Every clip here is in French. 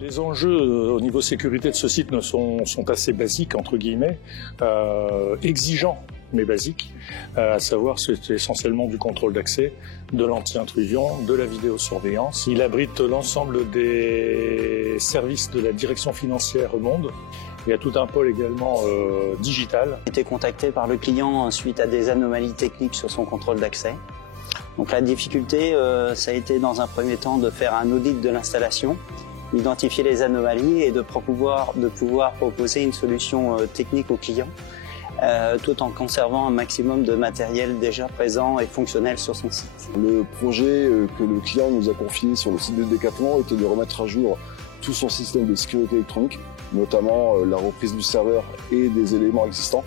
Les enjeux au niveau sécurité de ce site sont assez basiques, entre guillemets, exigeants mais basiques, à savoir c'est essentiellement du contrôle d'accès, de l'anti-intrusion, de la vidéosurveillance. Il abrite l'ensemble des services de la direction financière au monde. Il y a tout un pôle également digital. J'ai été contacté par le client suite à des anomalies techniques sur son contrôle d'accès. Donc la difficulté, ça a été dans un premier temps de faire un audit de l'installation, identifier les anomalies et de pouvoir proposer une solution technique au client, tout en conservant un maximum de matériel déjà présent et fonctionnel sur son site. Le projet que le client nous a confié sur le site de Decathlon était de remettre à jour tout son système de sécurité électronique, notamment la reprise du serveur et des éléments existants,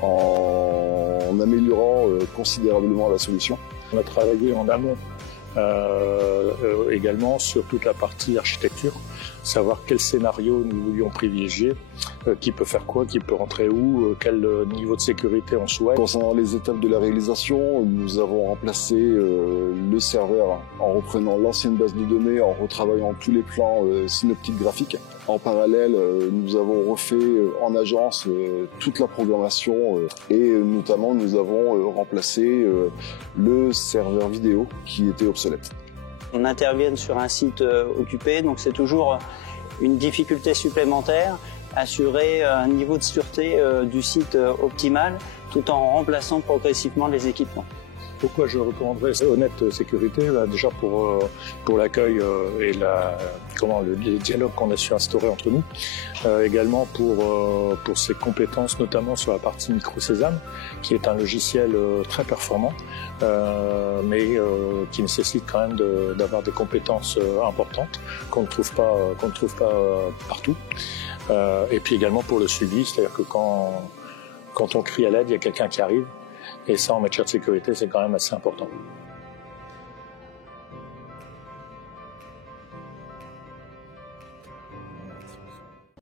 en améliorant considérablement la solution. On a travaillé en amont également sur toute la partie architecture, savoir quel scénario nous voulions privilégier, qui peut faire quoi, qui peut rentrer où, quel niveau de sécurité on souhaite. Concernant les étapes de la réalisation, nous avons remplacé le serveur en reprenant l'ancienne base de données, en retravaillant tous les plans synoptiques graphiques. En parallèle, nous avons refait en agence toute la programmation et notamment nous avons remplacé le serveur vidéo qui était obsolète. On intervient sur un site occupé, donc c'est toujours une difficulté supplémentaire, assurer un niveau de sûreté du site optimal tout en remplaçant progressivement les équipements. Pourquoi je recommanderais Honnête Sécurité? Déjà pour l'accueil et les dialogues qu'on a su instaurer entre nous. Également pour ses compétences, notamment sur la partie Microsésame, qui est un logiciel très performant, mais qui nécessite quand même d'avoir des compétences importantes qu'on ne trouve pas partout. Et puis également pour le suivi, c'est-à-dire que quand on crie à l'aide, il y a quelqu'un qui arrive. Et ça, en matière de sécurité, c'est quand même assez important.